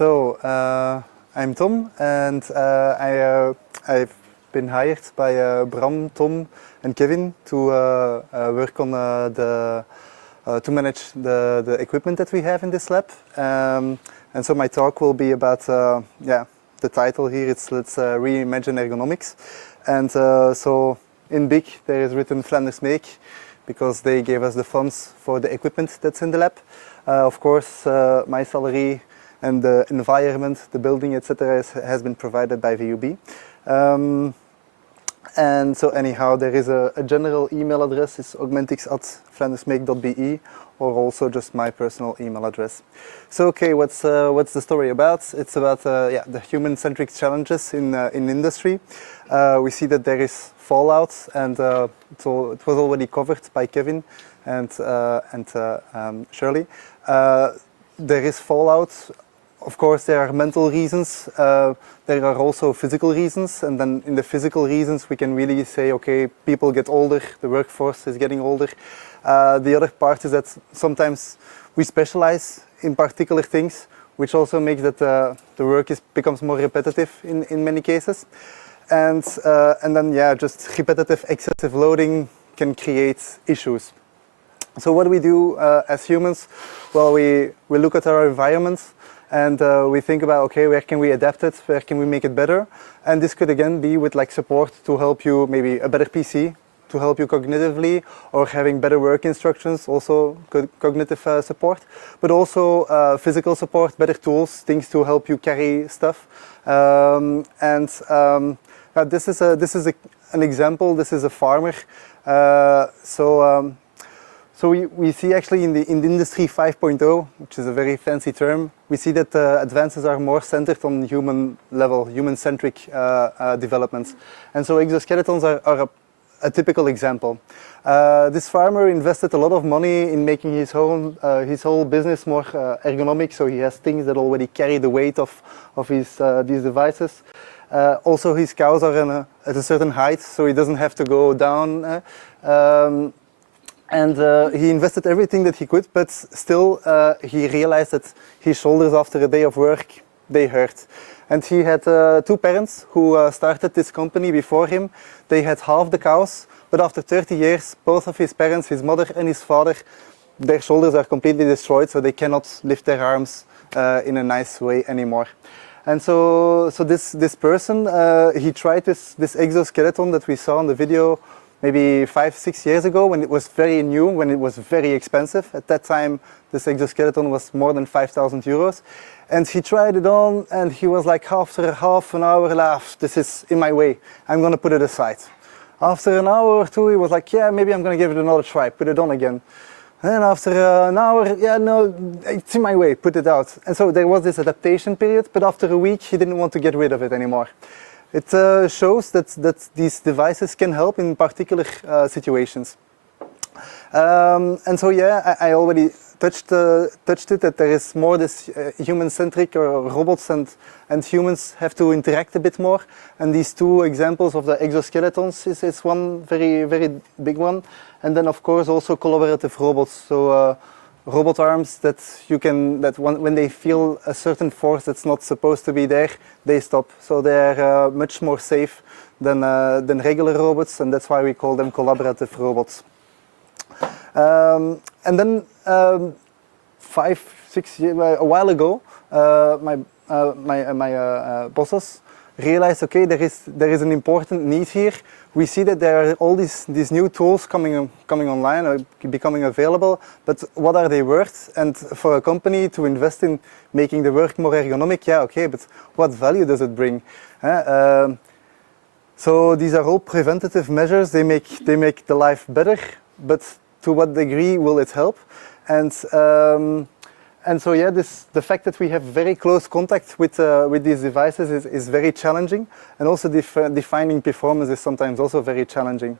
I'm Tom, and I've been hired by Bram, Tom, and Kevin to work on to manage the equipment that we have in this lab. And so my talk will be about the title here. It's Let's Reimagine Ergonomics. And so in big there is written Flanders Make, because they gave us the funds for the equipment that's in the lab. Of course, my salary and the environment, the building, etc. has been provided by VUB. And so anyhow, there is a general email address. It's augmentx@flandersmake.be, or also just my personal email address. So okay, what's the story about? It's about the human-centric challenges in industry. We see that there is fallout, and so it was already covered by Kevin and Shirley. There is fallout. Of course, there are mental reasons. There are also physical reasons, and then in the physical reasons we can really say, okay, people get older, the workforce is getting older. The other part is that sometimes we specialize in particular things, which also makes that the work becomes more repetitive in many cases. And then just repetitive excessive loading can create issues. So what do we do as humans? Well, we look at our environment, and we think about, okay, where can we adapt it? Where can we make it better? And this could again be with like support to help you, maybe a better PC to help you cognitively, or having better work instructions, also cognitive support, but also physical support, better tools, things to help you carry stuff. This is an example. This is a farmer. So we see actually in the industry 5.0, which is a very fancy term, we see that advances are more centered on human level, human-centric developments. And so exoskeletons are a typical example. This farmer invested a lot of money in making his whole business more ergonomic, so he has things that already carry the weight of these devices. Also, his cows are at a certain height, so he doesn't have to go down. And he invested everything that he could, but still he realized that his shoulders after a day of work, they hurt. And he had two parents who started this company before him. They had half the cows, but after 30 years, both of his parents, his mother and his father, their shoulders are completely destroyed, so they cannot lift their arms in a nice way anymore. And so this person, he tried this exoskeleton that we saw in the video maybe 5-6 years ago, when it was very new, when it was very expensive. At that time, this exoskeleton was more than 5,000 euros. And he tried it on, and he was like, after half an hour, this is in my way, I'm going to put it aside. After an hour or two, he was like, yeah, maybe I'm going to give it another try, put it on again. And then after an hour, yeah, no, it's in my way, put it out. And so there was this adaptation period, but after a week, he didn't want to get rid of it anymore. It shows that these devices can help in particular situations. And so I already touched it, that there is more this human-centric, or robots and humans have to interact a bit more. And these two examples of the exoskeletons is one very, very big one. And then of course also collaborative robots. So robot arms that when they feel a certain force that's not supposed to be there, they stop. So they're much more safe than regular robots, and that's why we call them collaborative robots. And then 5-6 years, a while ago, my bosses realized, okay, there is an important need here. We see that there are all these new tools coming online, or becoming available, but what are they worth? And for a company to invest in making the work more ergonomic, yeah, okay, but what value does it bring? So these are all preventative measures. They make the life better, but to what degree will it help? And so the fact that we have very close contact with these devices is very challenging, and also defining performance is sometimes also very challenging.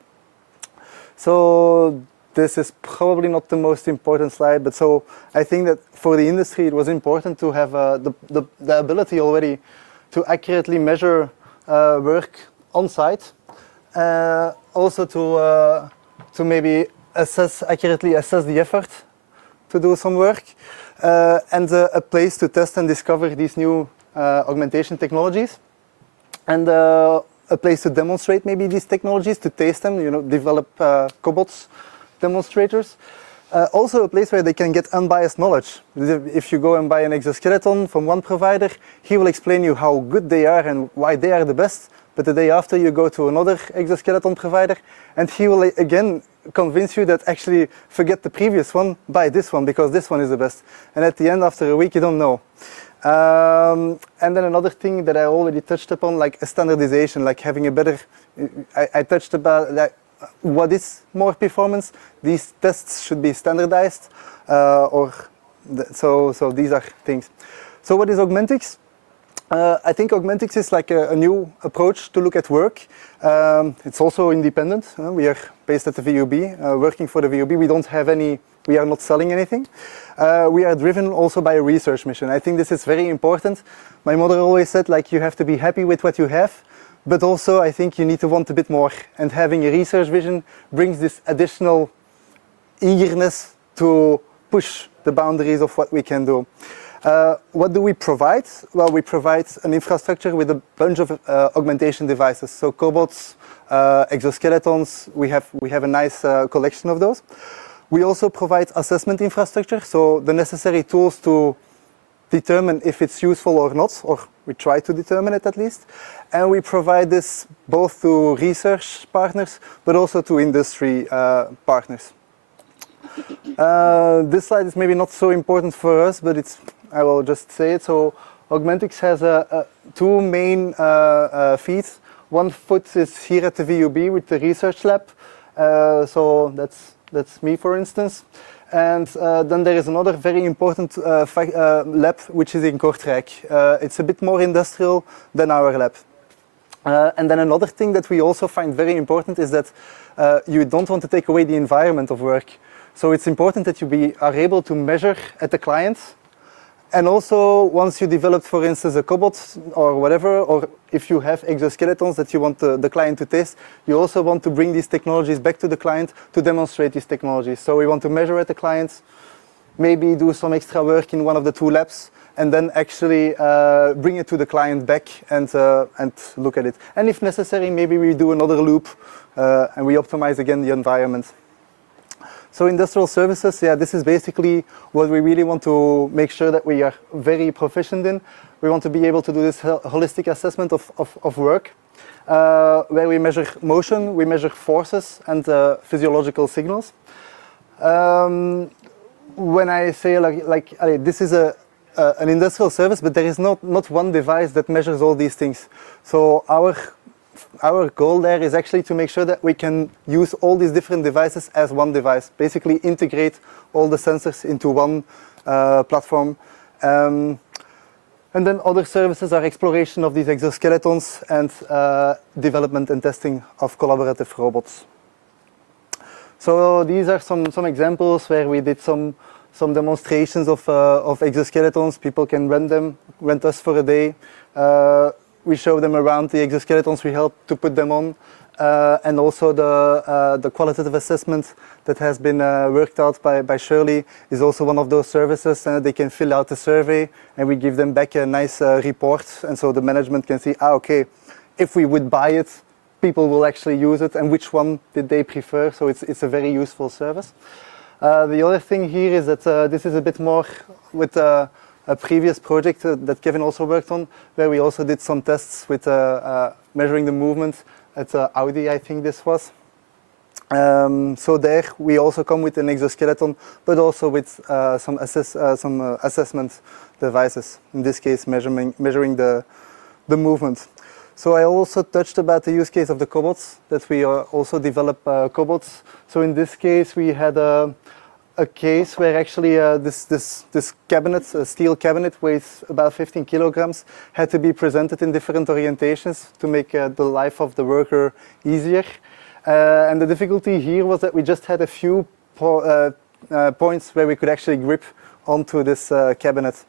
So this is probably not the most important slide, but so I think that for the industry it was important to have the ability already to accurately measure work on site, also to maybe accurately assess the effort to do some work. and a place to test and discover these new augmentation technologies, and a place to demonstrate maybe these technologies, to taste them, develop cobots demonstrators. Also a place where they can get unbiased knowledge. If you go and buy an exoskeleton from one provider, he will explain you how good they are and why they are the best. But the day after you go to another exoskeleton provider and he will again convince you that actually forget the previous one, buy this one because this one is the best. And at the end, after a week, you don't know. And then another thing that I already touched upon, like a standardization, like having a better, I touched about like, what is more performance. These tests should be standardized, so these are things. So what is AugmentX? I think AugmentX is like a new approach to look at work. It's also independent. We are based at the VUB, working for the VUB. We don't have any, we are not selling anything. We are driven also by a research mission. I think this is very important. My mother always said, like, you have to be happy with what you have, but also I think you need to want a bit more. And having a research vision brings this additional eagerness to push the boundaries of what we can do. What do we provide? Well, we provide an infrastructure with a bunch of augmentation devices. So cobots, exoskeletons, we have a nice collection of those. We also provide assessment infrastructure, so the necessary tools to determine if it's useful or not, or we try to determine it at least. And we provide this both to research partners, but also to industry partners. This slide is maybe not so important for us, but I will just say it. So AugmentX has two main feeds. One foot is here at the VUB with the research lab. So that's me, for instance. And then there is another very important lab, which is in Kortrijk. It's a bit more industrial than our lab. And then another thing that we also find very important is that you don't want to take away the environment of work. So it's important that you are able to measure at the client. And also, once you develop, for instance, a cobot or whatever, or if you have exoskeletons that you want the client to test, you also want to bring these technologies back to the client to demonstrate these technologies. So we want to measure at the client, maybe do some extra work in one of the two labs, and then actually bring it to the client back and look at it. And if necessary, maybe we do another loop and we optimize again the environment. So industrial services, yeah, this is basically what we really want to make sure that we are very proficient in. We want to be able to do this holistic assessment of work, where we measure motion, we measure forces and physiological signals. When I say this is an industrial service, but there is not one device that measures all these things. So our goal there is actually to make sure that we can use all these different devices as one device, basically integrate all the sensors into one platform. And then other services are exploration of these exoskeletons and development and testing of collaborative robots. So these are some examples where we did some demonstrations of exoskeletons. People can rent us for a day. We show them around the exoskeletons, we help to put them on, and also the qualitative assessment that has been worked out by Shirley is also one of those services. They can fill out a survey and we give them back a nice report, and so the management can see, okay, if we would buy it, people will actually use it, and which one did they prefer, so it's a very useful service. The other thing here is that this is a bit more with a previous project that Kevin also worked on, where we also did some tests with measuring the movement at Audi, I think this was. So there we also come with an exoskeleton, but also with some assessment devices, in this case measuring the movement. So I also touched about the use case of the cobots, that we also develop cobots. So in this case we had a case where actually this cabinet, a steel cabinet, weighs about 15 kilograms, had to be presented in different orientations to make the life of the worker easier. And the difficulty here was that we just had a few points where we could actually grip onto this cabinet.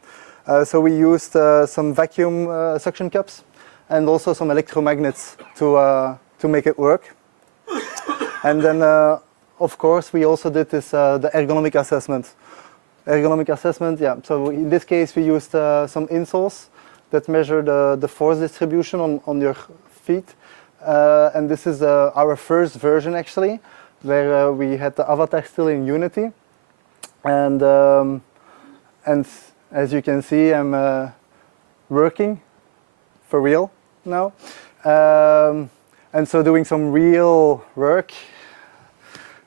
So we used some vacuum suction cups and also some electromagnets to make it work. And then of course, we also did this the ergonomic assessment. Ergonomic assessment, yeah. So in this case, we used some insoles that measure the force distribution on your feet. And this is our first version, actually, where we had the avatar still in Unity. And as you can see, I'm working for real now. And so doing some real work.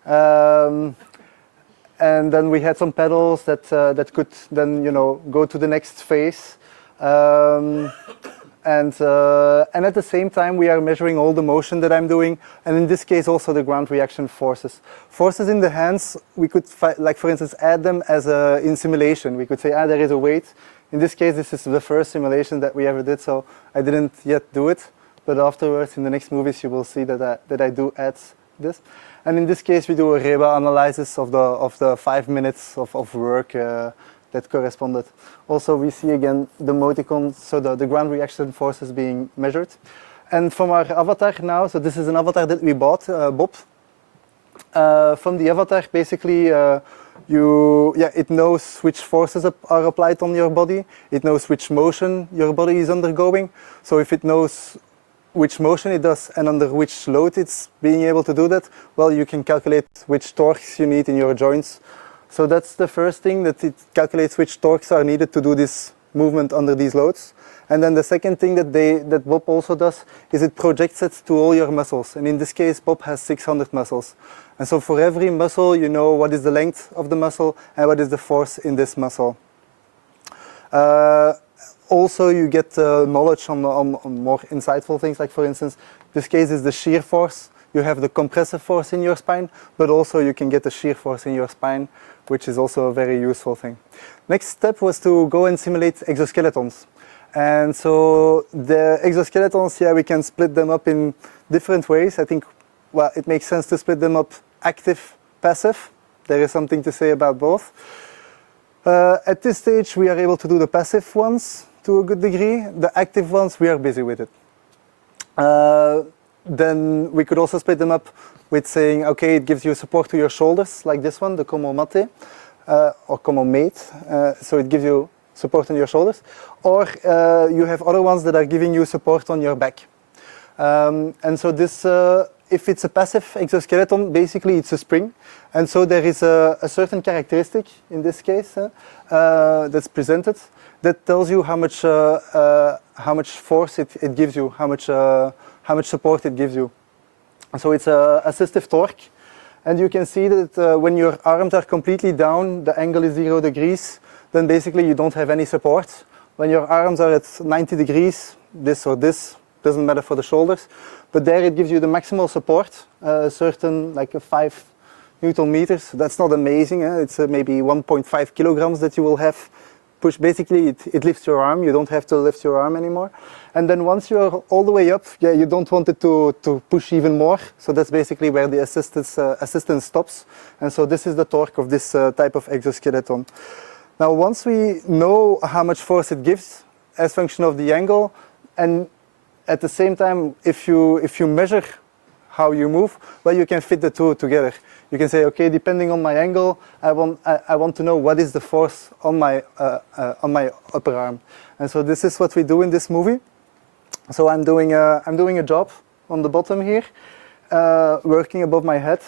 And then we had some pedals that could then, go to the next phase. And at the same time, we are measuring all the motion that I'm doing, and in this case also the ground reaction forces. Forces in the hands, we could, like for instance, add them as in simulation. We could say, there is a weight. In this case, this is the first simulation that we ever did, so I didn't yet do it. But afterwards, in the next movies, you will see that I do add this. And in this case, we do a REBA analysis of the 5 minutes of work that corresponded. Also, we see again the emoticons, so the ground reaction forces being measured. And from our avatar now, so this is an avatar that we bought, Bob. From the avatar, basically, it knows which forces are applied on your body. It knows which motion your body is undergoing. So if it knows which motion it does and under which load it's being able to do that, well, you can calculate which torques you need in your joints. So that's the first thing, that it calculates which torques are needed to do this movement under these loads. And then the second thing that Bob also does is it projects it to all your muscles. And in this case, Bob has 600 muscles. And so for every muscle, you know what is the length of the muscle and what is the force in this muscle. Also, you get knowledge on more insightful things, like for instance, this case is the shear force. You have the compressive force in your spine, but also you can get the shear force in your spine, which is also a very useful thing. Next step was to go and simulate exoskeletons. And so the exoskeletons, we can split them up in different ways. I think, well, it makes sense to split them up active, passive. There is something to say about both. At this stage, we are able to do the passive ones to a good degree. The active ones, we are busy with it. Then we could also split them up with saying, okay, it gives you support to your shoulders, like this one, the Como Mate, or Como Mate. So it gives you support on your shoulders. Or you have other ones that are giving you support on your back. And so this, if it's a passive exoskeleton, basically it's a spring. And so there is a certain characteristic, in this case, that's presented, that tells you how much force it gives you, how much support it gives you. So it's assistive torque. And you can see that when your arms are completely down, the angle is 0 degrees, then basically you don't have any support. When your arms are at 90 degrees, this or this, doesn't matter for the shoulders, but there it gives you the maximal support, certain, like 5 Newton meters. That's not amazing, it's maybe 1.5 kilograms that you will have push. Basically, it lifts your arm. You don't have to lift your arm anymore. And then once you're all the way up, you don't want it to push even more. So that's basically where the assistance stops. And so this is the torque of this type of exoskeleton. Now, once we know how much force it gives as function of the angle, and at the same time, if you measure how you move, well, you can fit the two together. You can say, okay, depending on my angle, I want to know what is the force on my upper arm. And so this is what we do in this movie. So I'm doing a job on the bottom here, working above my head.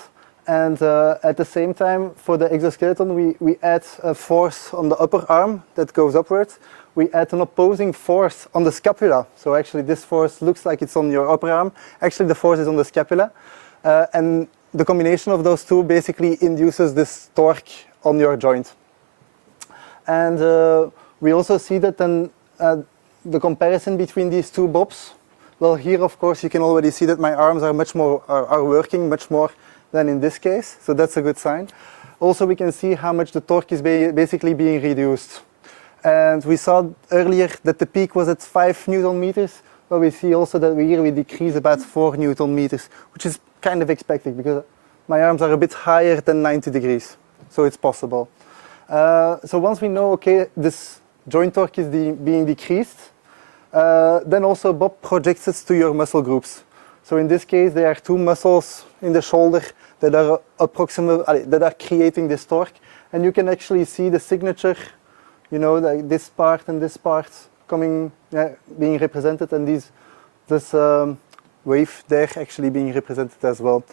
And at the same time, for the exoskeleton, we add a force on the upper arm that goes upwards. We add an opposing force on the scapula. So actually this force looks like it's on your upper arm. Actually the force is on the scapula. And the combination of those two basically induces this torque on your joint. And we also see that then the comparison between these two bobs. Well, here of course you can already see that my arms are working much more than in this case. So that's a good sign. Also we can see how much the torque is basically being reduced. And we saw earlier that the peak was at 5 Newton meters, but we see also that here we decrease about 4 Newton meters, which is kind of expected because my arms are a bit higher than 90 degrees, so it's possible. So once we know, okay, this joint torque is being decreased, then also Bob projects it to your muscle groups. So in this case, there are 2 muscles in the shoulder that are creating this torque. and you can actually see the signature, you know, like this part and this part coming, being represented, and this wave there actually being represented as well.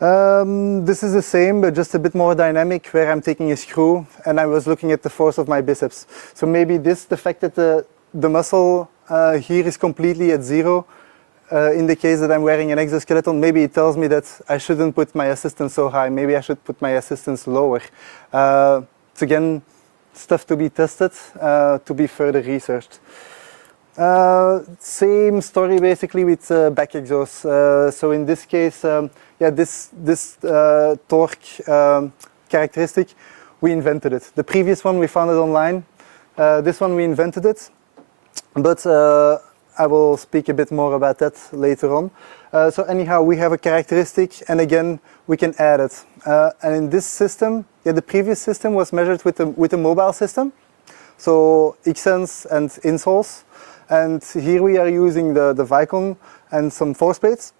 This is the same, but just a bit more dynamic, where I'm taking a screw and I was looking at the force of my biceps. So maybe the fact that the muscle here is completely at zero indicates that I'm wearing an exoskeleton. Maybe it tells me that I shouldn't put my assistance so high. Maybe I should put my assistance lower. It's again stuff to be tested, to be further researched. Same story basically with back exos. So in this case, this torque characteristic, we invented it. The previous one we found it online. This one we invented it, but I will speak a bit more about that later on. So anyhow, we have a characteristic, and again we can add it. And in this system, the previous system was measured with a mobile system, so Xens and insoles. And here we are using the Vicon and some force plates.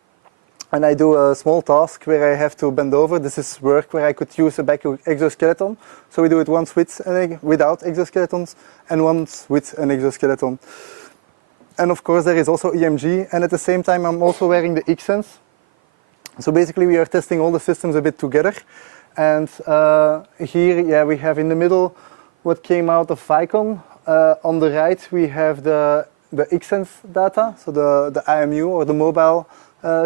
And I do a small task where I have to bend over. This is work where I could use a back exoskeleton. So we do it once without exoskeletons and once with an exoskeleton. And of course there is also EMG, and at the same time I'm also wearing the Xens. So basically we are testing all the systems a bit together. And here we have in the middle what came out of Vicon. On the right we have the Xens data, so the IMU or the mobile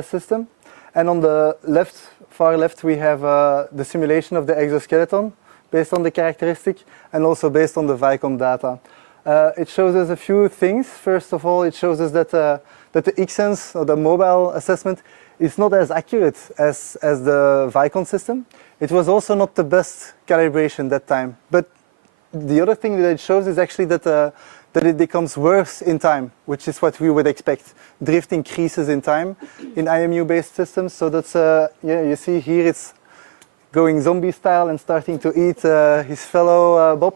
system. And on the far left, we have the simulation of the exoskeleton based on the characteristic and also based on the Vicon data. It shows us a few things. First of all, it shows us that the Xens, or the mobile assessment, is not as accurate as the Vicon system. It was also not the best calibration that time. But the other thing that it shows is actually that it becomes worse in time, which is what we would expect. Drift increases in time in IMU-based systems. So that's, you see here it's going zombie style and starting to eat his fellow Bob.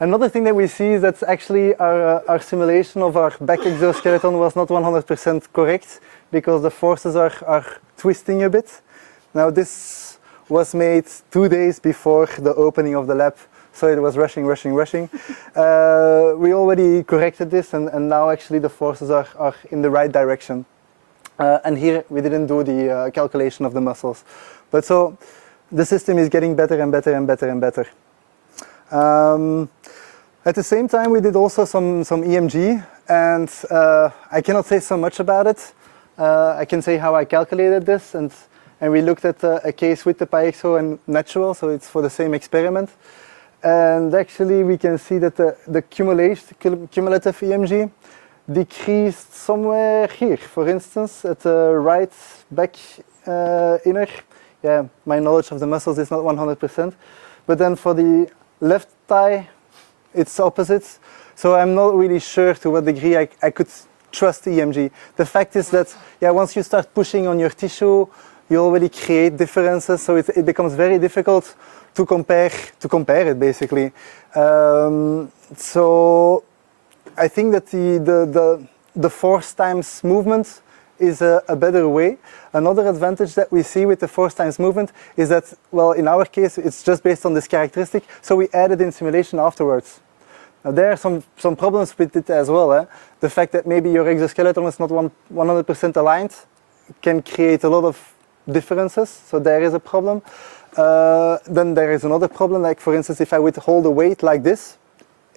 Another thing that we see is that actually our simulation of our back exoskeleton was not 100% correct, because the forces are twisting a bit. Now this was made 2 days before the opening of the lab. So it was rushing. We already corrected this, and now actually the forces are in the right direction. And here we didn't do the calculation of the muscles. But so the system is getting better and better and better and better. At the same time, we did also some EMG, and I cannot say so much about it. I can say how I calculated this, and we looked at a case with the PyXO and natural, so it's for the same experiment. And actually we can see that the cumulative EMG decreased somewhere here. For instance, at the right back inner, my knowledge of the muscles is not 100%. But then for the left thigh, it's opposite. So I'm not really sure to what degree I could trust EMG. The fact is that once you start pushing on your tissue, you already create differences. So it becomes very difficult to compare it basically. So I think that the force times movement is a better way. Another advantage that we see with the force times movement is that, well, in our case, it's just based on this characteristic, so we added in simulation afterwards. Now, there are some problems with it as well. The fact that maybe your exoskeleton is not 100% aligned can create a lot of differences, so there is a problem. Then there is another problem, like for instance, if I would hold a weight like this,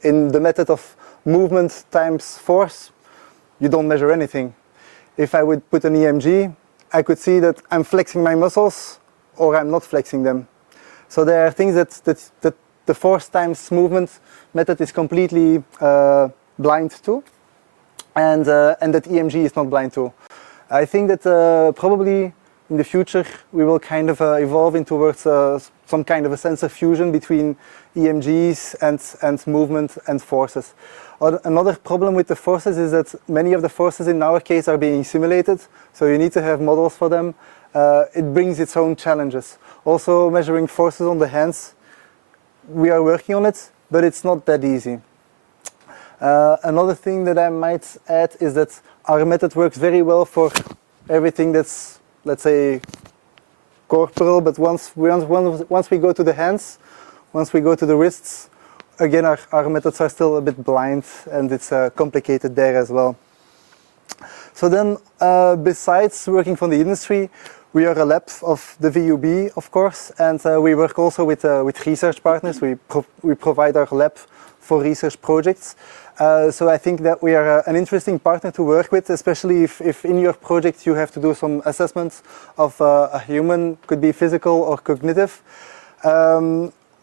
in the method of movement times force, you don't measure anything. If I would put an EMG, I could see that I'm flexing my muscles or I'm not flexing them. So there are things that the force times movement method is completely blind to, and that EMG is not blind to. I think that probably in the future we will kind of evolve in towards some kind of a sensor fusion between EMGs and movement and forces. Another problem with the forces is that many of the forces in our case are being simulated, so you need to have models for them. It brings its own challenges. Also, measuring forces on the hands, we are working on it, but it's not that easy. Another thing that I might add is that our method works very well for everything that's, let's say, corporal, but once we go to the hands, once we go to the wrists, again, our methods are still a bit blind, and it's complicated there as well. So then, besides working for the industry, we are a lab of the VUB, of course, and we work also with research partners. We provide our lab for research projects. So I think that we are an interesting partner to work with, especially if in your project you have to do some assessments of a human, could be physical or cognitive.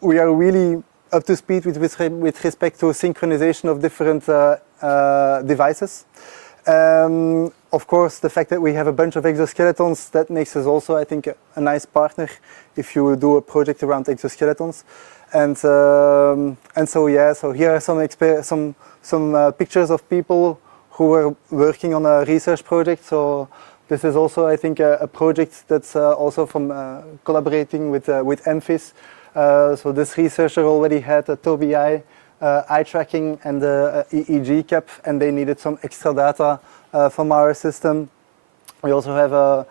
We are really up to speed with respect to synchronization of different devices. Of course, the fact that we have a bunch of exoskeletons, that makes us also, I think, a nice partner if you do a project around exoskeletons. And so yeah, so here are some pictures of people who are working on a research project. So this is also, I think, a project that's also from collaborating with MFIS. So this researcher already had a TOBI eye tracking and the EEG cap, and they needed some extra data from our system. We also have a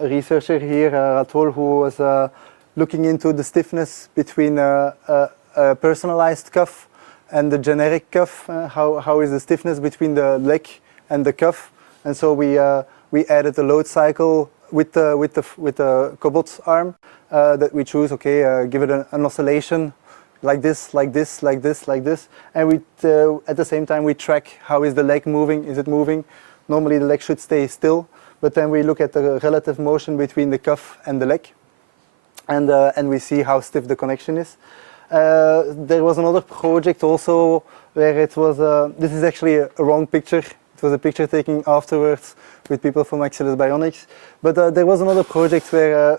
researcher here, Ratol, who was looking into the stiffness between a personalized cuff and the generic cuff. How is the stiffness between the leg and the cuff? And so we added a load cycle with the cobot arm that we choose. Okay, give it an oscillation. Like this, like this, like this, like this, and we at the same time we track how is the leg moving. Is it moving? Normally the leg should stay still, but then we look at the relative motion between the cuff and the leg, and we see how stiff the connection is. There was another project also where it was. This is actually a wrong picture. It was a picture taken afterwards with people from Axelis Bionics, but there was another project where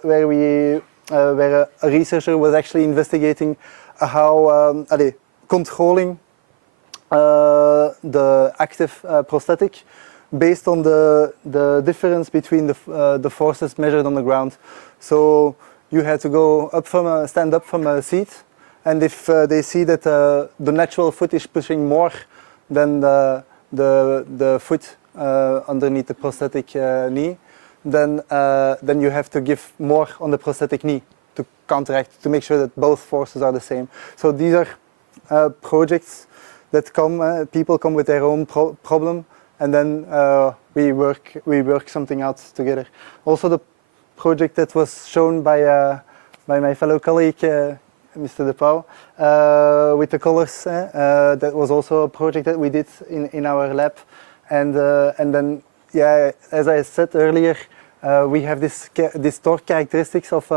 a researcher was actually investigating how controlling the active prosthetic based on the difference between the forces measured on the ground. So you had to go stand up from a seat, and if they see that the natural foot is pushing more than the foot underneath the prosthetic knee, then you have to give more on the prosthetic knee to counteract, to make sure that both forces are the same. So these are projects that come, people come with their own problem, and then we work something out together. Also the project that was shown by my fellow colleague, Mr. De Pauw, with the colors, that was also a project that we did in our lab. And then, yeah, as I said earlier, we have this torque characteristics of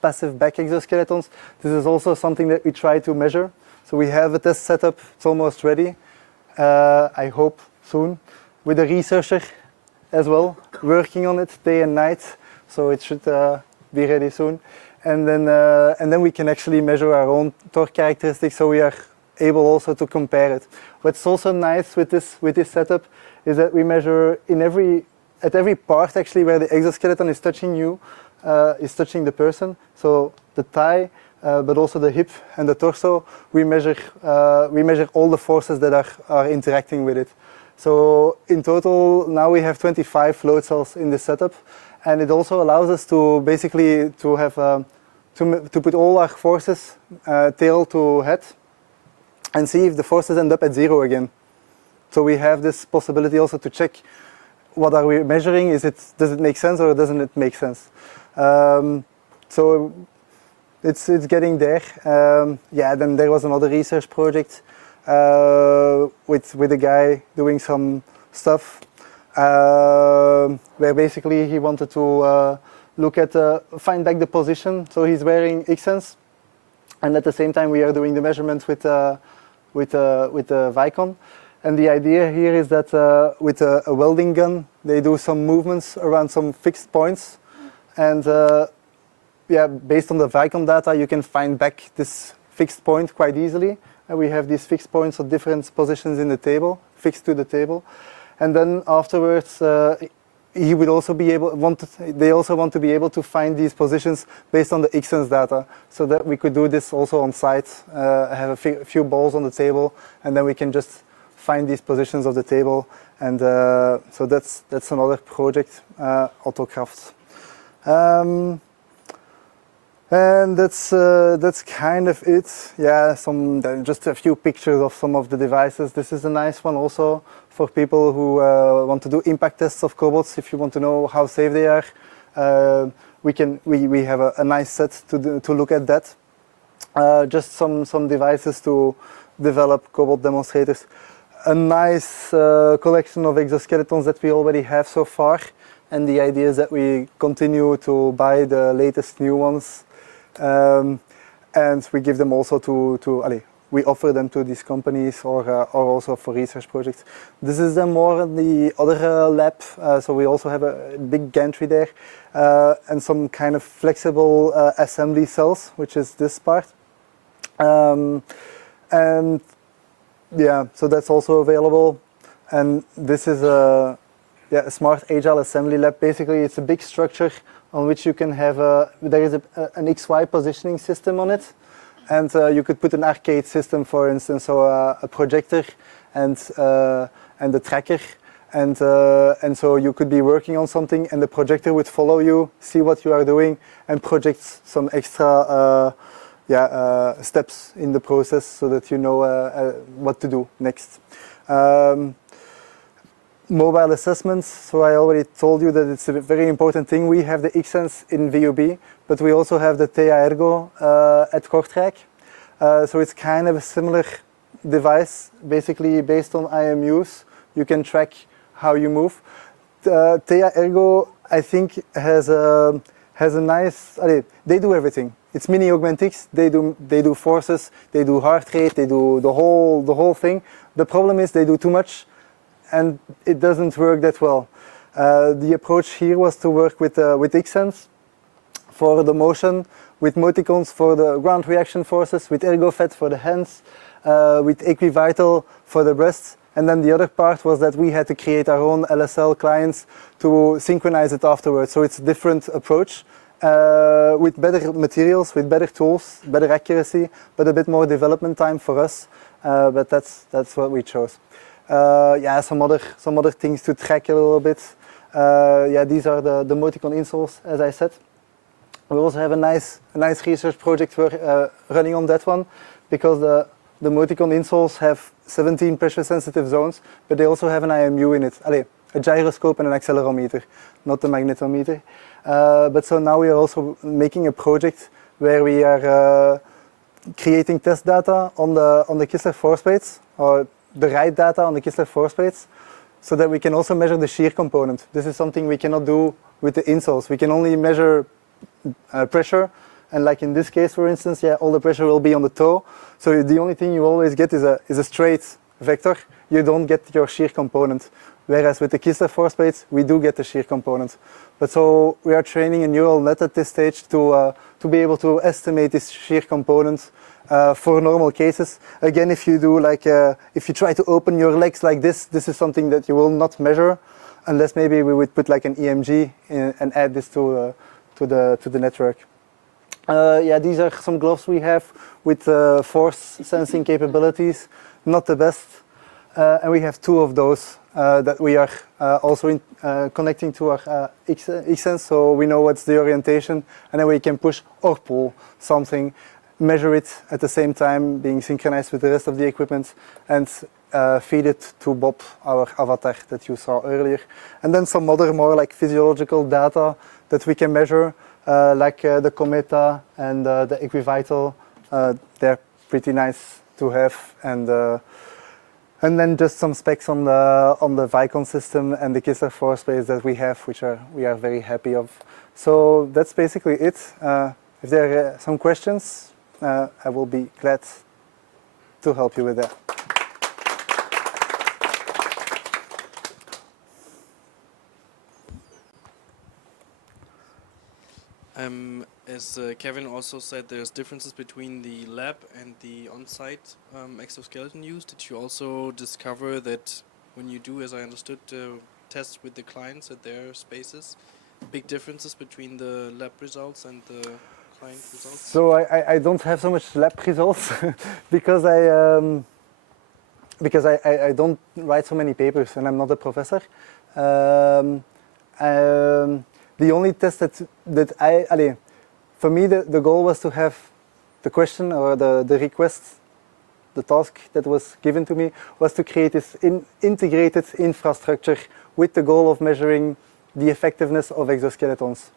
passive back exoskeletons. This is also something that we try to measure. So we have a test setup, it's almost ready. I hope soon, with a researcher as well, working on it day and night. So it should be ready soon. And then we can actually measure our own torque characteristics, so we are able also to compare it. What's also nice with this setup is that we measure at every part actually where the exoskeleton is touching you, is touching the person. So the thigh, but also the hip and the torso. We measure all the forces that are interacting with it. So in total, now we have 25 load cells in this setup, and it also allows us to basically to have to put all our forces tail to head, and see if the forces end up at zero again. So we have this possibility also to check what are we measuring. Does it make sense or doesn't it make sense? So it's getting there. Yeah. Then there was another research project with a guy doing some stuff where basically he wanted to look at find back the position. So he's wearing X-Sense, and at the same time we are doing the measurements with the Vicon. And the idea here is that with a welding gun, they do some movements around some fixed points, and yeah, based on the Vicon data, you can find back this fixed point quite easily. And we have these fixed points at different positions in the table, fixed to the table. And then afterwards, he would also be they also want to be able to find these positions based on the X-Sense data, so that we could do this also on site, have a few balls on the table, and then we can just find these positions of the table. And so that's another project, Autocraft. And that's kind of it. Yeah, just a few pictures of some of the devices. This is a nice one also for people who want to do impact tests of cobots. If you want to know how safe they are, we have a nice set to look at that. Just some devices to develop cobot demonstrators. A nice collection of exoskeletons that we already have so far, and the idea is that we continue to buy the latest new ones, and we give them also we offer them to these companies or also for research projects. This is then more in the other lab, so we also have a big gantry there and some kind of flexible assembly cells, which is this part. And yeah, so that's also available. And this is a smart agile assembly lab. Basically, it's a big structure on which you can have there is an XY positioning system on it. And you could put an arcade system, for instance, so a projector and a tracker. And so you could be working on something and the projector would follow you, see what you are doing, and project some extra steps in the process so that you know what to do next. Mobile assessments, so I already told you that it's a very important thing. We have the Xsense in VUB, but we also have the TEA Ergo at Kortrijk. So it's kind of a similar device, basically based on IMUs. You can track how you move. TEA Ergo, I think, has a nice, they do everything. It's mini AugmentX. They do forces, they do heart rate, they do the whole thing. The problem is they do too much, and it doesn't work that well. The approach here was to work with Xsense for the motion, with Moticons for the ground reaction forces, with ErgoFed for the hands, with Equivital for the breasts. And then the other part was that we had to create our own LSL clients to synchronize it afterwards. So it's a different approach. With better materials, with better tools, better accuracy, but a bit more development time for us. But that's what we chose. Some other things to track a little bit. These are the Moticon insoles, as I said. We also have a nice research project we're running on that one, because the Moticon insoles have 17 pressure-sensitive zones, but they also have an IMU in it. A gyroscope and an accelerometer, not the magnetometer. But so now we are also making a project where we are creating test data on the Kistler force plates, or the ride data on the Kistler force plates, so that we can also measure the shear component. This is something we cannot do with the insoles. We can only measure pressure, and like in this case, for instance, all the pressure will be on the toe. So the only thing you always get is a straight vector. You don't get your shear component. Whereas with the Kistler force plates, we do get the shear component. But so we are training a neural net at this stage to be able to estimate this shear component for normal cases. Again, if you do if you try to open your legs like this is something that you will not measure, unless maybe we would put like an EMG and add this to the network. These are some gloves we have with force sensing capabilities. Not the best, and we have two of those that we are also connecting to our Xsense, so we know what's the orientation, and then we can push or pull something, measure it at the same time, being synchronized with the rest of the equipment, and feed it to Bob, our avatar that you saw earlier. And then some other more like physiological data that we can measure, like the Cometa and the Equivital. They're pretty nice to have, and then just some specs on the Vicon system and the Kistler force plates that we have, which we are very happy of. So that's basically it. If there are some questions, I will be glad to help you with that. As Kevin also said, there's differences between the lab and the on-site exoskeleton use. Did you also discover that when you do, as I understood, tests with the clients at their spaces, big differences between the lab results and the client results? So I don't have so much lab results because I don't write so many papers and I'm not a professor. The only test that for me, the goal was to have the question or the request, the task that was given to me was to create this integrated infrastructure with the goal of measuring the effectiveness of exoskeletons.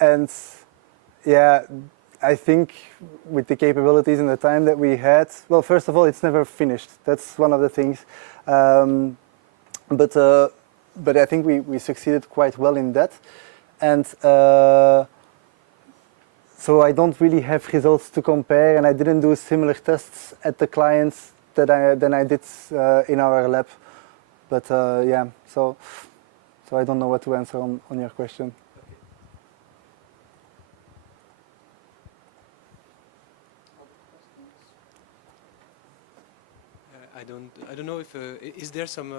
And yeah, I think with the capabilities and the time that we had, well, first of all, it's never finished. That's one of the things. But I think we succeeded quite well in that. And so I don't really have results to compare, and I didn't do similar tests at the clients than I did in our lab. But yeah, so I don't know what to answer on your question. I don't know if is there some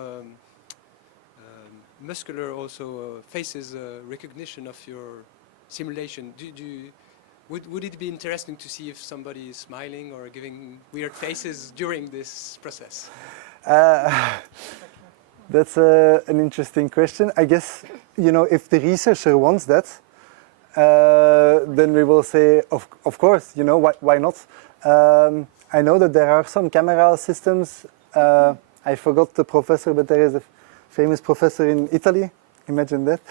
muscular also faces recognition of your simulation? Would it be interesting to see if somebody is smiling or giving weird faces during this process? That's an interesting question. I guess, you know, if the researcher wants that, then we will say, of course, you know, why not? I know that there are some camera systems. I forgot the professor, but there is a famous professor in Italy, imagine that,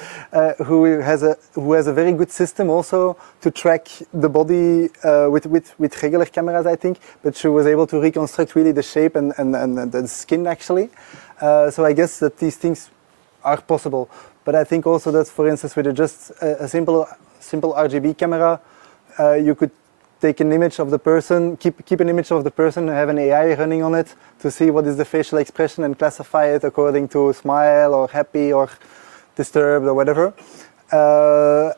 who has a very good system also to track the body with regular cameras, I think, but she was able to reconstruct really the shape and the skin actually. So I guess that these things are possible. But I think also that, for instance, with just a simple RGB camera, you could take an image of the person, keep an image of the person, have an AI running on it to see what is the facial expression and classify it according to smile or happy or disturbed or whatever.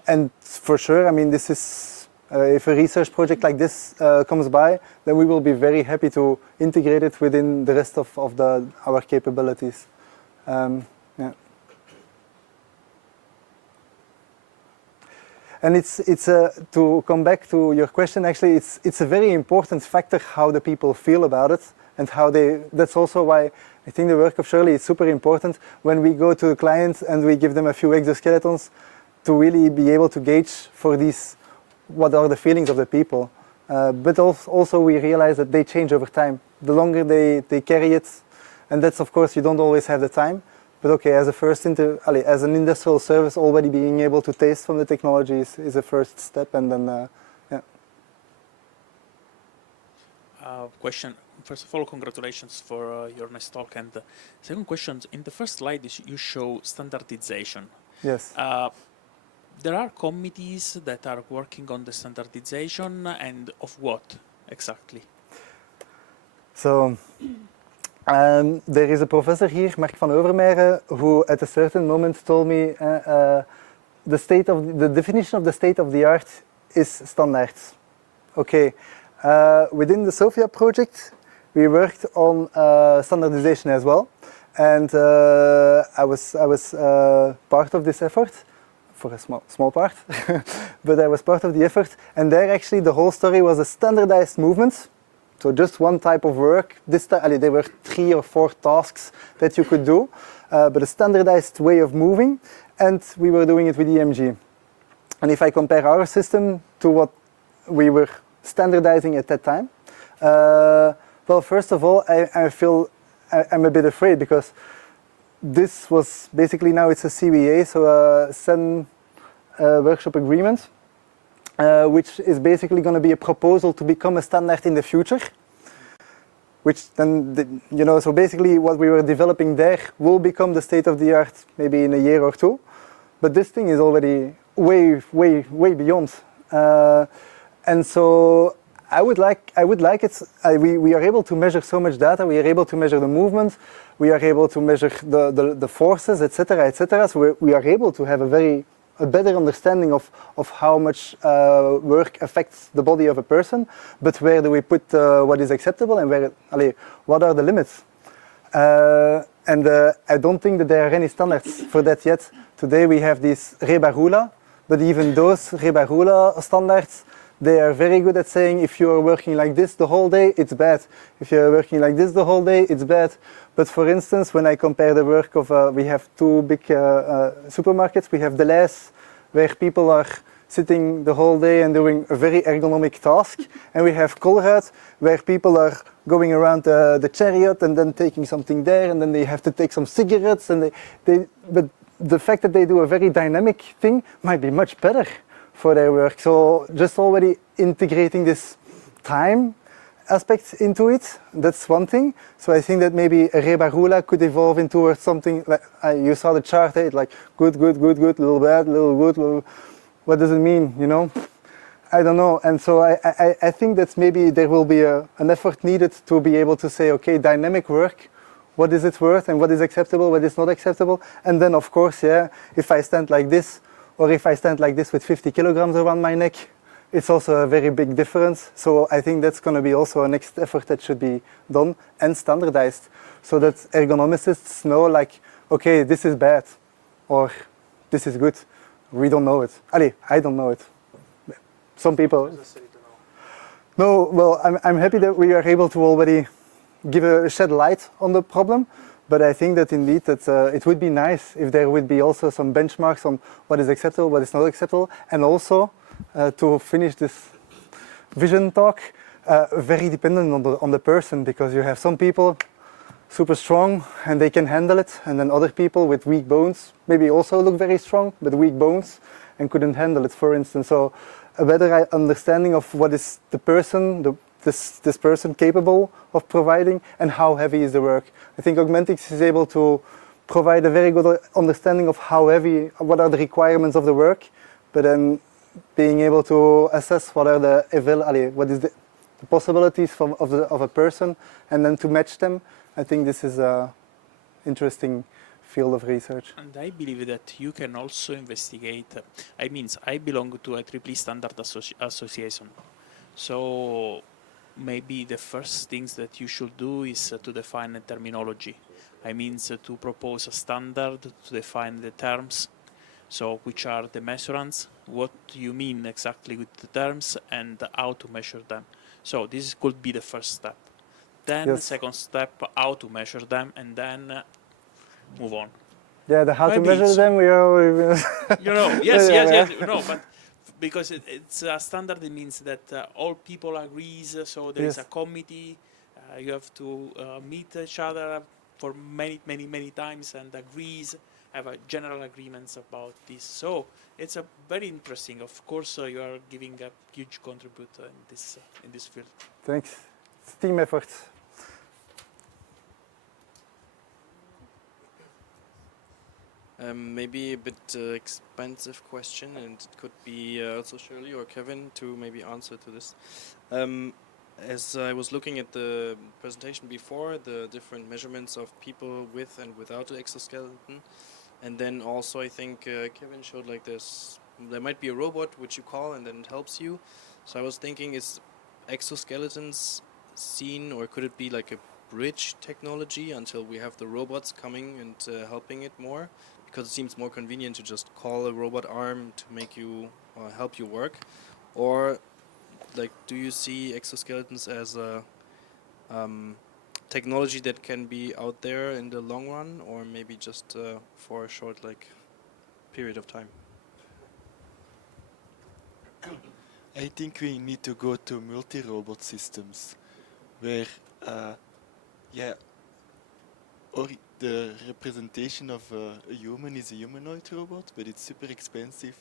And for sure, I mean, this is, if a research project like this comes by, then we will be very happy to integrate it within the rest of our capabilities. Yeah. And it's to come back to your question, actually, it's a very important factor how the people feel about it and how that's also why I think the work of Shirley is super important when we go to a client and we give them a few exoskeletons to really be able to gauge for these, what are the feelings of the people. But also we realize that they change over time. The longer they carry it, and that's of course you don't always have the time. But okay, as as an industrial service, already being able to taste from the technology is a first step, and then yeah. Question. First of all, congratulations for your nice talk. And second question: in the first slide, you show standardization. Yes. There are committees that are working on the standardization, and of what exactly? So. There is a professor here, Mark van Overmeijer, who at a certain moment told me the definition of the state of the art is standards. Okay, within the SOFIA project, we worked on standardization as well, and I was part of this effort for a small part, but I was part of the effort, and there actually the whole story was a standardized movement. So just one type of work. This time, there were 3 or 4 tasks that you could do, but a standardized way of moving, and we were doing it with EMG. And if I compare our system to what we were standardizing at that time, well, first of all, I'm a bit afraid because this was basically now it's a CWA, so a CEN workshop agreement. Which is basically going to be a proposal to become a standard in the future. Which then, you know, so basically what we were developing there will become the state of the art maybe in a year or 2. But this thing is already way beyond. And so I would like it. We are able to measure so much data. We are able to measure the movement. We are able to measure the forces, etc., etc. So we are able to have a better understanding of how much work affects the body of a person, but where do we put what is acceptable and what are the limits? And I don't think that there are any standards for that yet. Today we have these Rebarula, but even those Rebarula standards, they are very good at saying if you are working like this the whole day, it's bad. If you are working like this the whole day, it's bad. But for instance, when I compare the work of, we have 2 big supermarkets. We have Deleuze, where people are sitting the whole day and doing a very ergonomic task. And we have Colruyt, where people are going around the chariot and then taking something there, and then they have to take some cigarettes. And but the fact that they do a very dynamic thing might be much better for their work. So just already integrating this time aspect into it, that's one thing. So I think that maybe a Rebarula could evolve into something like, you saw the chart, like good, little bad, little good, little, what does it mean, you know? I don't know. And so I think that maybe there will be an effort needed to be able to say, okay, dynamic work, what is it worth and what is acceptable, what is not acceptable. And then of course, yeah, if I stand like this, or if I stand like this with 50 kilograms around my neck, it's also a very big difference. So I think that's going to be also a next effort that should be done and standardized, so that ergonomicists know, like, okay, this is bad, or this is good. We don't know it. Allez, I don't know it. Some people. No, well, I'm happy that we are able to already shed light on the problem. But I think that indeed that it would be nice if there would be also some benchmarks on what is acceptable, what is not acceptable, and also to finish this vision talk, very dependent on the person, because you have some people super strong and they can handle it, and then other people with weak bones maybe also look very strong but weak bones and couldn't handle it, for instance. So a better understanding of what is the person, this person capable of providing, and how heavy is the work. I think AugmentX is able to provide a very good understanding of how heavy, what are the requirements of the work, but then being able to assess what are the possibilities of a person, and then to match them. I think this is an interesting field of research. And I believe that you can also investigate. I belong to a triple standard association. So maybe the first things that you should do is to define a terminology. To propose a standard, to define the terms. So which are the measurements, what you mean exactly with the terms, and how to measure them. So this could be the first step. Then the second step, how to measure them, and then move on. Yeah, the how Maybe to measure them, we are... yes. No, but because it's a standard, it means that all people agrees, so there is a committee, you have to meet each other for many times and agrees, have a general agreements about this. So it's a very interesting. Of course, you are giving a huge contributor in this field. Thanks. It's a team effort. Maybe a bit expensive question, and it could be also Shirley or Kevin to maybe answer to this. As I was looking at the presentation before, the different measurements of people with and without the exoskeleton, and then also I think Kevin showed like this, there might be a robot which you call and then it helps you. So I was thinking, is exoskeletons seen, or could it be like a bridge technology until we have the robots coming and helping it more? Because it seems more convenient to just call a robot arm to make you help you work. Or like, do you see exoskeletons as a technology that can be out there in the long run, or maybe just for a short period of time? I think we need to go to multi-robot systems where the representation of a human is a humanoid robot, but it's super expensive,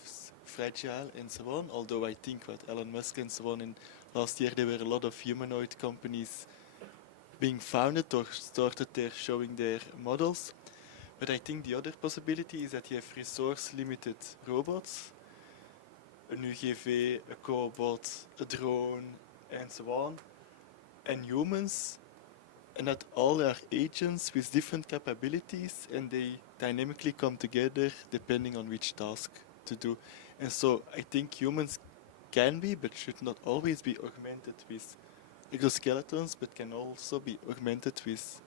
fragile, and so on. Although I think what Elon Musk and so on, in last year there were a lot of humanoid companies being founded or started there showing their models. But I think the other possibility is that you have resource-limited robots, an UGV, a cobot, a drone, and so on, and humans. And that all are agents with different capabilities, and they dynamically come together depending on which task to do. And so I think humans can be, but should not always be, augmented with exoskeletons, but can also be augmented with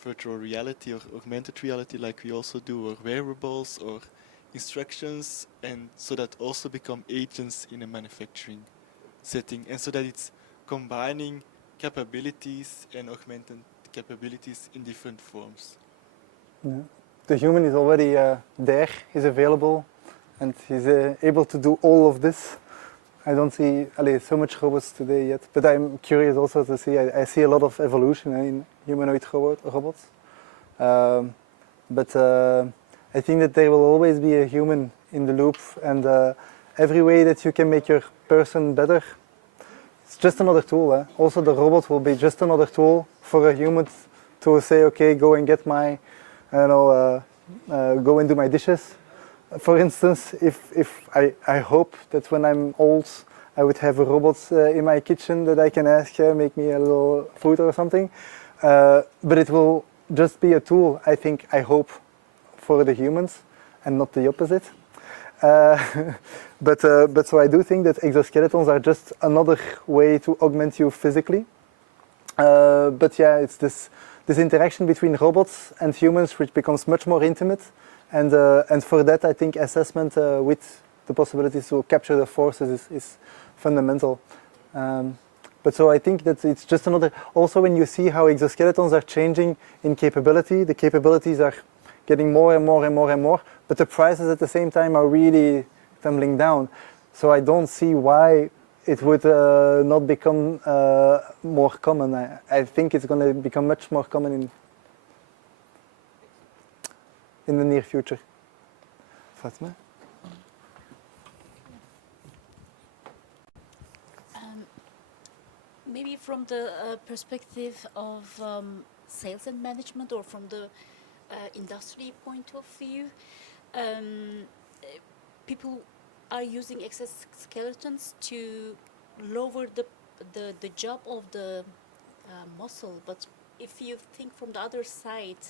virtual reality or augmented reality like we also do, or wearables or instructions, and so that also become agents in a manufacturing setting, and so that it's combining capabilities and augmented capabilities in different forms. Yeah. The human is already there, is available, and he's able to do all of this. I don't see so much robots today yet, but I'm curious also to see. I see a lot of evolution in humanoid robots, but I think that there will always be a human in the loop, and every way that you can make your person better, it's just another tool. Also, the robot will be just another tool for a human to say, okay, go and get my, I don't know, go and do my dishes. For instance, if I hope that when I'm old, I would have a robot in my kitchen that I can ask, make me a little food or something. But it will just be a tool, I hope, for the humans and not the opposite. But so I do think that exoskeletons are just another way to augment you physically. But yeah, it's this interaction between robots and humans which becomes much more intimate. And for that, I think assessment with the possibilities to capture the forces is fundamental. But so I think that it's just another. Also, when you see how exoskeletons are changing in capability, the capabilities are getting more and more and more and more, but the prices at the same time are really tumbling down. So I don't see why it would not become more common. I think it's going to become much more common in the near future. Fatma? Maybe from the perspective of sales and management, or from the industry point of view, people are using exoskeletons to lower the job of the muscle. But if you think from the other side,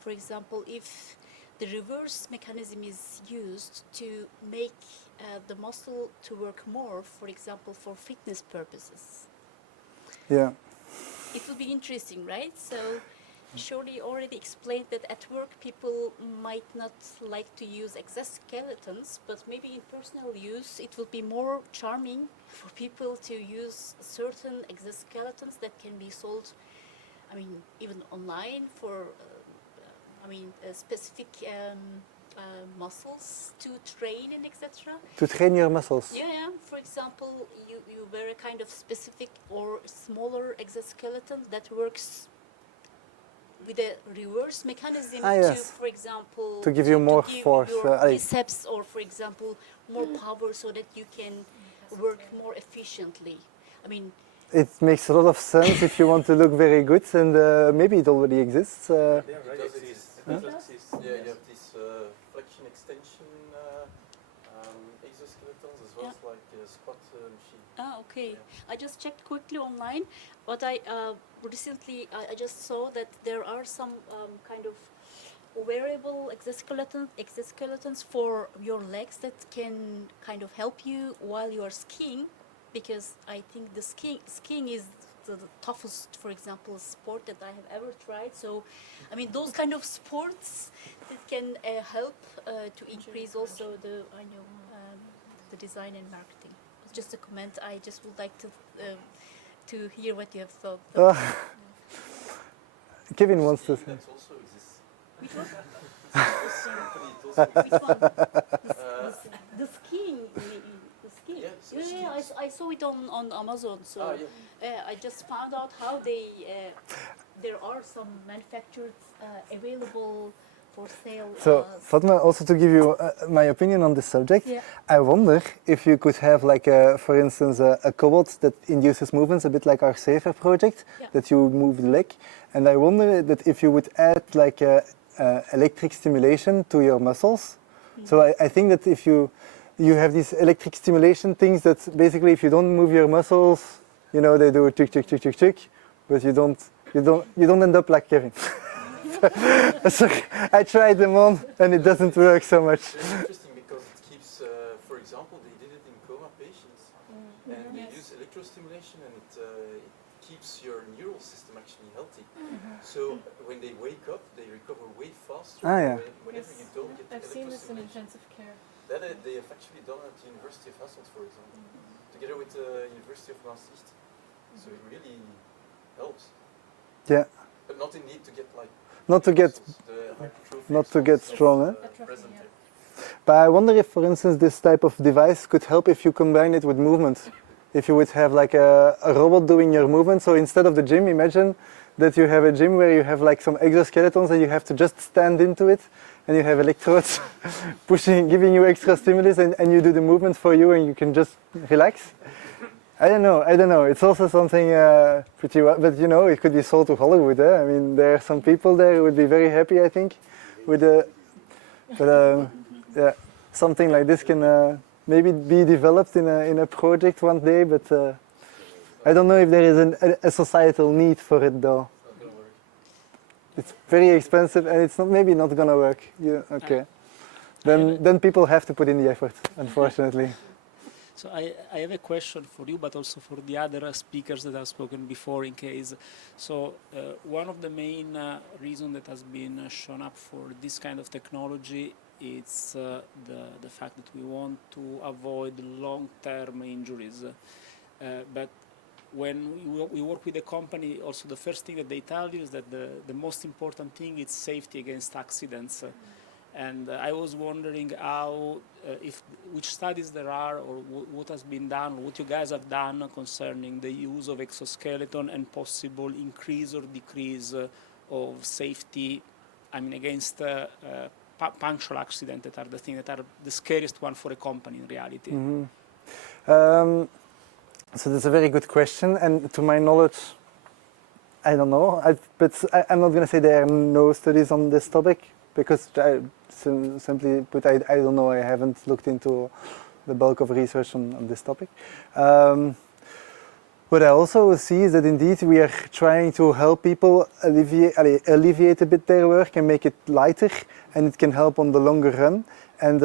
for example, if the reverse mechanism is used to make the muscle to work more, for example, for fitness purposes. Yeah. It will be interesting, right? So surely already explained that at work people might not like to use exoskeletons, but maybe in personal use it will be more charming for people to use certain exoskeletons that can be sold, I mean, even online for specific muscles to train and etc. To train your muscles. Yeah. For example, you wear a kind of specific or smaller exoskeleton that works with a reverse mechanism yes. to, for example, to give you more give force. your biceps, or for example, more power, so that you can work more efficiently. I mean, it makes a lot of sense if you want to look very good, and maybe it already exists. Yeah, it exists. Yeah, you have this flexion extension exoskeletons as well as like a squat machine. Okay. Yeah. I just checked quickly online, but I recently I just saw that there are some kind of wearable exoskeletons for your legs that can kind of help you while you are skiing, because I think the skiing is the toughest, for example, sport that I have ever tried. So, I mean, those kind of sports that can help to increase also the design and marketing. It's just a comment. I just would like to hear what you have thought. Kevin wants to say. That also exists. Which one? Which one? The skiing. The skiing. Yeah, I saw it on Amazon. So I just found out how there are some manufactured available for sale. So, Fatma, also to give you my opinion on this subject, I wonder if you could have, like, for instance, a cobot that induces movements, a bit like our Safer project, that you move the leg. And I wonder that if you would add, like, electric stimulation to your muscles. So I think that if you have these electric stimulation things that basically if you don't move your muscles, you know, they do tick, tick, tick, tick, tick, but you don't end up like Kevin. Sorry, I tried them on and it doesn't work so much. It's interesting because it keeps, for example, they did it in coma patients, and they use electrostimulation, and it keeps your neural system actually healthy. So when they wake up, they recover way faster. Whenever you don't get I've seen this in electrostimulation. intensive care. That they have actually done at the University of Hasselt, for example, together with the University of Maastricht. So it really helps. Yeah. But not indeed to get like. Not to get muscles, the hypertrophy not to get muscles strong, present there. But I wonder if, for instance, this type of device could help if you combine it with movement. If you would have like a robot doing your movement. So instead of the gym, imagine that you have a gym where you have like some exoskeletons and you have to just stand into it, and you have electrodes pushing, giving you extra stimulus, and you do the movement for you, and you can just relax. I don't know. It's also something pretty well, but you know, it could be sold to Hollywood. I mean, there are some people there who would be very happy, I think, with the. But yeah, something like this can maybe be developed in a project one day. But I don't know if there is a societal need for it though. It's very expensive, and it's maybe not gonna work. Okay. Then people have to put in the effort, unfortunately. So I have a question for you, but also for the other speakers that have spoken before in case. So one of the main reasons that has been shown up for this kind of technology is the fact that we want to avoid long-term injuries. But when we work with a company, also the first thing that they tell you is that the most important thing is safety against accidents. And I was wondering how, which studies there are, or what has been done, or what you guys have done concerning the use of exoskeleton and possible increase or decrease of safety, I mean, against punctual accidents that are the thing that are the scariest one for a company in reality. Mm-hmm. So that's a very good question, and to my knowledge, I don't know. I'm not going to say there are no studies on this topic, because simply put, I don't know. I haven't looked into the bulk of research on this topic. What I also see is that indeed we are trying to help people alleviate a bit their work and make it lighter, and it can help on the longer run. And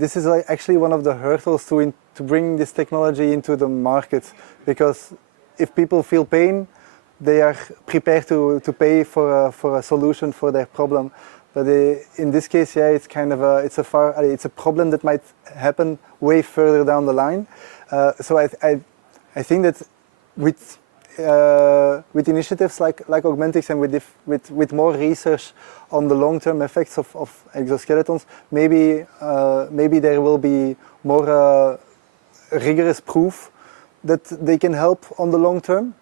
this is actually one of the hurdles to bring this technology into the market, because if people feel pain, they are prepared to pay for a solution for their problem. But in this case, yeah, it's kind of it's a problem that might happen way further down the line. So I think that with initiatives like AugmentX and with more research on the long-term effects of exoskeletons, maybe there will be more rigorous proof that they can help on the long term.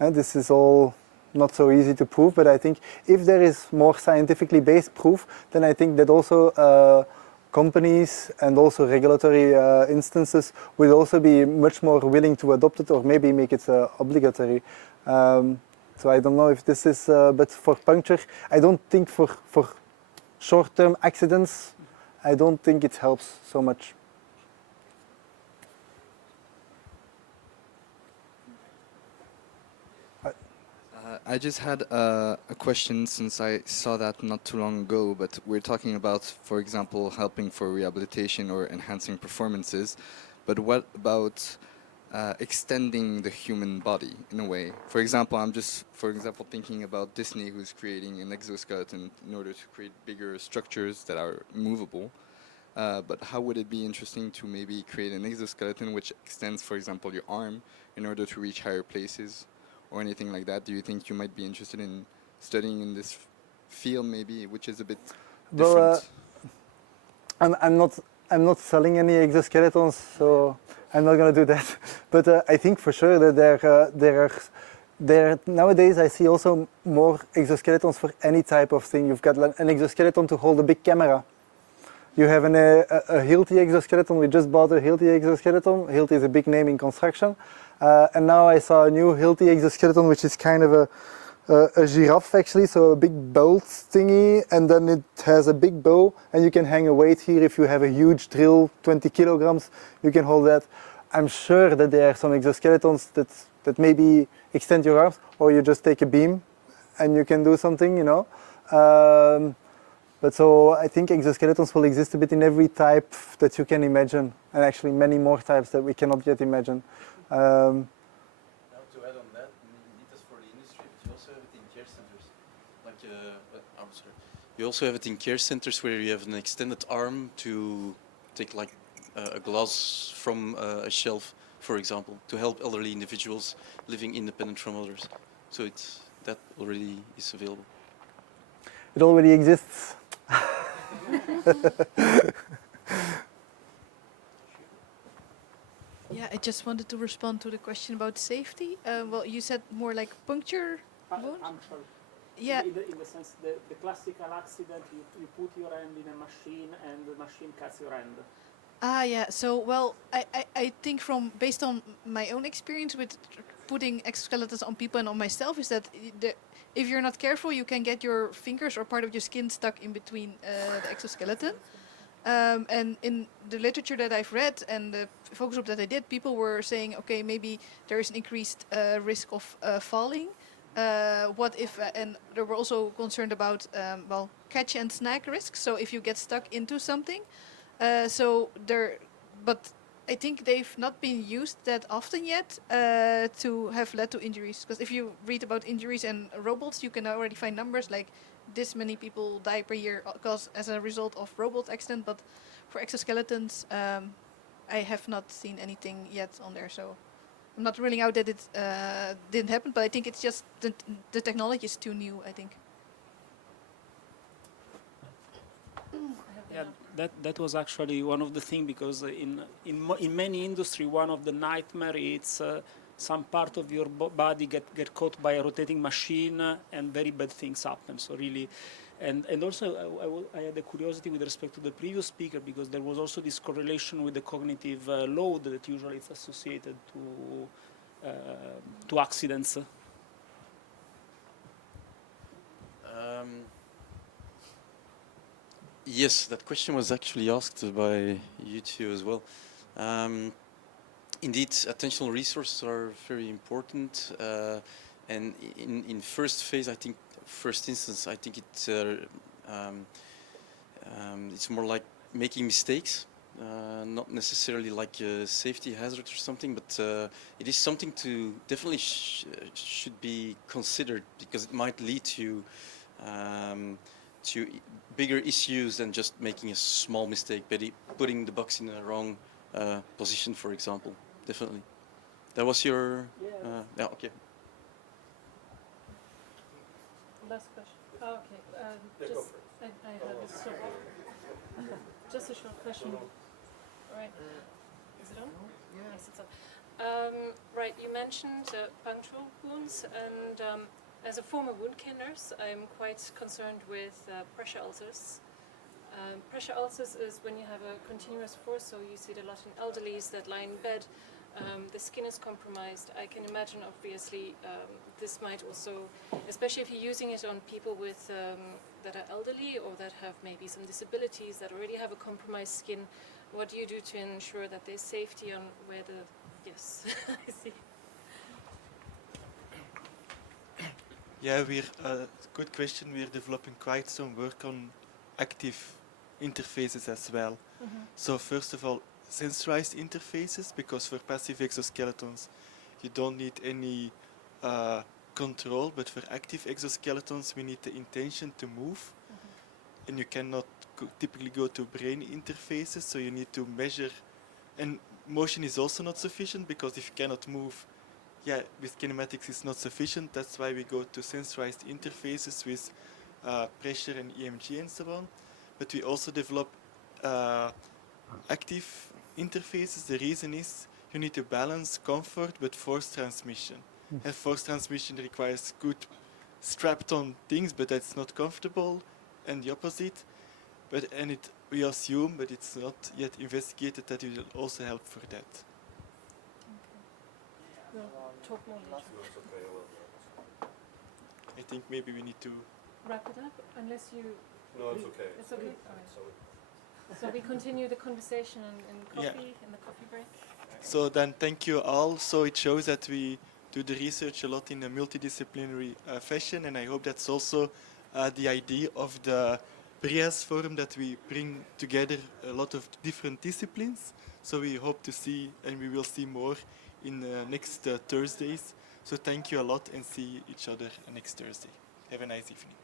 And this is all not so easy to prove, but I think if there is more scientifically based proof, then I think that also companies and also regulatory instances will also be much more willing to adopt it, or maybe make it obligatory. So I don't know if this is, but for puncture, I don't think for short-term accidents, I don't think it helps so much. I just had a question, since I saw that not too long ago, but we're talking about, for example, helping for rehabilitation or enhancing performances, but what about extending the human body in a way? For example, I'm just, thinking about Disney, who's creating an exoskeleton in order to create bigger structures that are movable. But how would it be interesting to maybe create an exoskeleton which extends, for example, your arm in order to reach higher places, or anything like that? Do you think you might be interested in studying in this field, maybe, which is a bit different? Well, I'm not selling any exoskeletons, so I'm not going to do that. But I think for sure that there nowadays I see also more exoskeletons for any type of thing. You've got an exoskeleton to hold a big camera. You have a Hilti exoskeleton. We just bought a Hilti exoskeleton. Hilti is a big name in construction. And now I saw a new Hilti exoskeleton, which is kind of a giraffe actually, so a big belt thingy, and then it has a big bow, and you can hang a weight here. If you have a huge drill, 20 kilograms, you can hold that. I'm sure that there are some exoskeletons that maybe extend your arms, or you just take a beam and you can do something, you know. But so I think exoskeletons will exist a bit in every type that you can imagine, and actually many more types that we cannot yet imagine. Now to add on that, indeed that's for the industry, but you also have it in care centers. You also have it in care centers where you have an extended arm to take like a glass from a shelf, for example, to help elderly individuals living independent from others. So that already is available. It already exists. Yeah, I just wanted to respond to the question about safety. Well, you said more like puncture wound. Puncture. Yeah. In the sense, the classical accident, you put your hand in a machine and the machine cuts your hand. Ah, yeah. So, well, I think based on my own experience with putting exoskeletons on people and on myself, is that if you're not careful, you can get your fingers or part of your skin stuck in between the exoskeleton. And in the literature that I've read and the focus group that I did, people were saying, okay, maybe there is an increased risk of falling. What if, and they were also concerned about, well, catch and snag risks. So if you get stuck into something, but I think they've not been used that often yet to have led to injuries. Because if you read about injuries and robots, you can already find numbers like this many people die per year as a result of robot accident. But for exoskeletons, I have not seen anything yet on there. So I'm not ruling out that it didn't happen. But I think it's just the technology is too new, I think. Yeah, that was actually one of the things, because in many industry, one of the nightmare is some part of your body get caught by a rotating machine and very bad things happen. So really, and also I had a curiosity with respect to the previous speaker, because there was also this correlation with the cognitive load that usually is associated to accidents. Yes, that question was actually asked by you two as well. Indeed, attentional resources are very important, and in first phase, first instance, I think it's more like making mistakes, not necessarily like a safety hazard or something, but it is something to definitely should be considered, because it might lead to bigger issues than just making a small mistake, putting the box in the wrong position, for example. Definitely. That was your... yeah, okay. Last question. Oh, okay. I have a short... just a short question. Right. Is it on? Yes, it's on. Right, you mentioned punctual wounds, and as a former wound care nurse, I'm quite concerned with pressure ulcers. Pressure ulcers is when you have a continuous force, so you see it a lot in elderlies that lie in bed. The skin is compromised. I can imagine, obviously, this might also, especially if you're using it on people with that are elderly or that have maybe some disabilities that already have a compromised skin. What do you do to ensure that there's safety on where the... Yes, I see. Yeah, good question. We're developing quite some work on active interfaces as well. So first of all, sensorized interfaces, because for passive exoskeletons you don't need any control, but for active exoskeletons we need the intention to move, and you cannot typically go to brain interfaces, so you need to measure, and motion is also not sufficient, because if you cannot move, yeah, with kinematics it's not sufficient. That's why we go to sensorized interfaces with pressure and EMG and so on. But we also develop active interfaces. The reason is you need to balance comfort with force transmission. And force transmission requires good strapped on things, but that's not comfortable, and the opposite. We assume, but it's not yet investigated, that it will also help for that. We'll talk more later. I think maybe we need to Wrap it up, unless you... No, it's okay. It's okay? All right. So we continue the conversation in coffee, in the coffee break? So then thank you all. So it shows that we do the research a lot in a multidisciplinary fashion, and I hope that's also the idea of the BrIAS forum, that we bring together a lot of different disciplines. So we hope to see, and we will see more in next Thursdays. So thank you a lot, and see each other next Thursday. Have a nice evening.